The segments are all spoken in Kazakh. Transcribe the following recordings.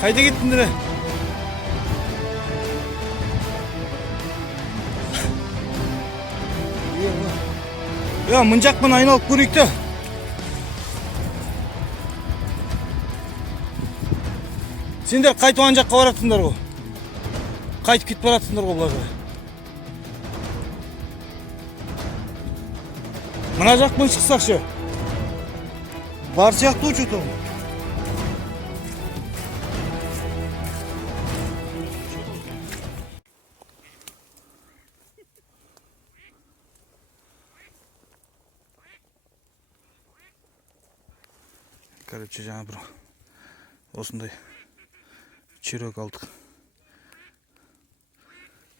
Kayda gittin de. Ya mıncak mı aynalıp көрейік те. Сендер қайтып ана жаққа баратсыңдар ғой. Қайтып кетіп баратсыңдар ғой бұларға. Мына жақпен шықсақшы. Бар сияқты учетым. Короче, жаңа бір осындай черек алдық.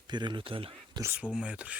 Перелет әлі дұрыс болмай жатыр.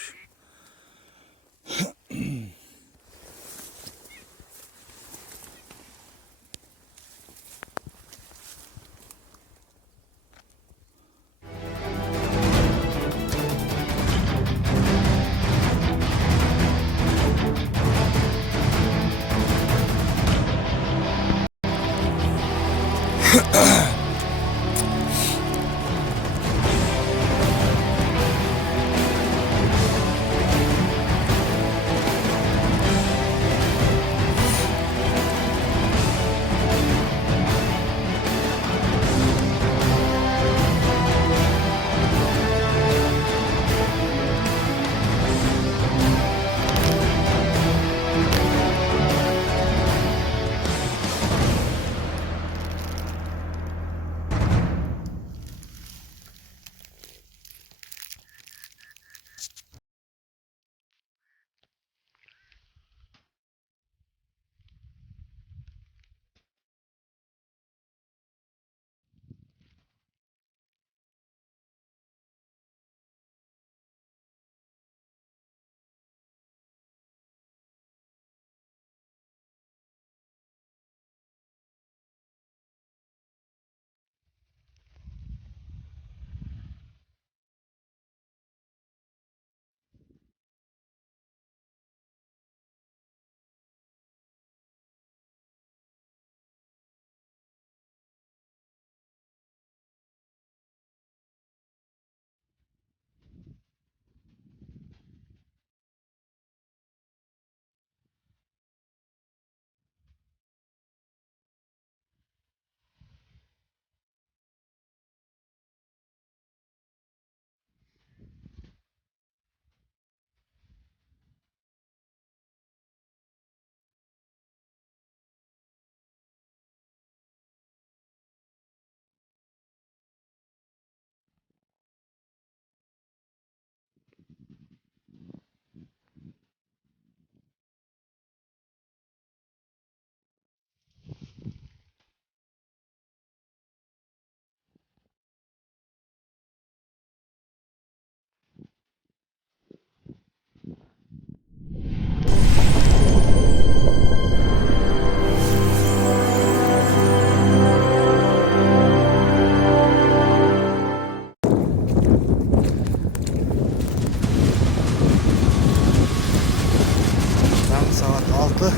Saat 6.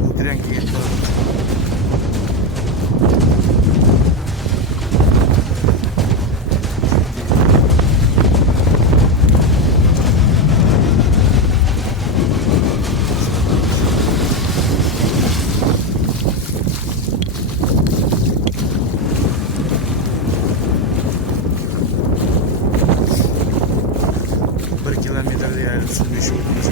Bu tren gelip bir kilometre yani sürmüş olduğumuz.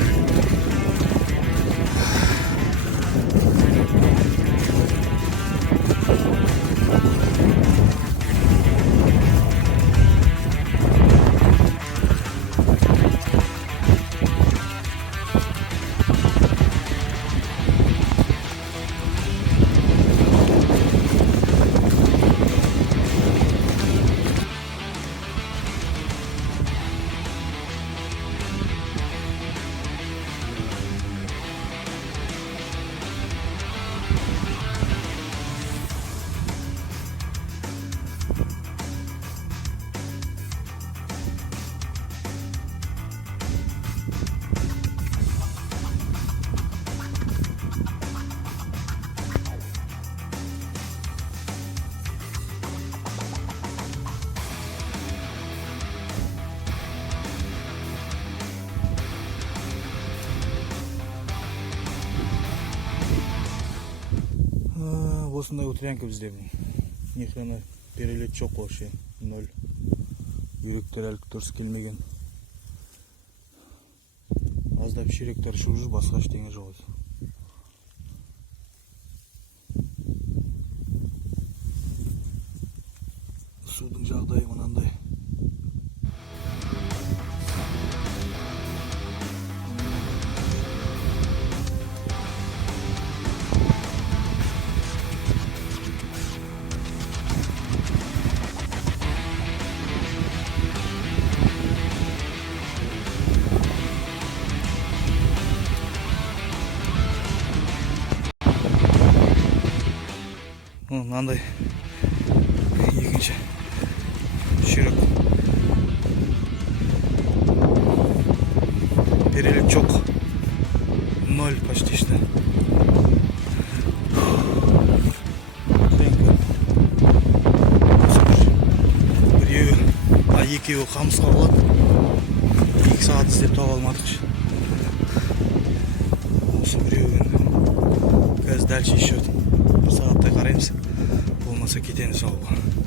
осындай утрянка бізде. Ни хрена перелет жоқ вообще. 0. Үйректер әлі дұрыс келмеген. Аздап ширектер шығып жүр, басқа ештеңе жоқ. Судың жағдайы мынандай. Мынандай екінші ширек. Перелет жоқ. 0 почти что. Біреуі, екеуі қамысқа болады. 2 сағат іздеп таба алмадық. Осы біреуі қазір дальше еще 1 сағаттай қараймыз. Болмаса кетеміз ауылға.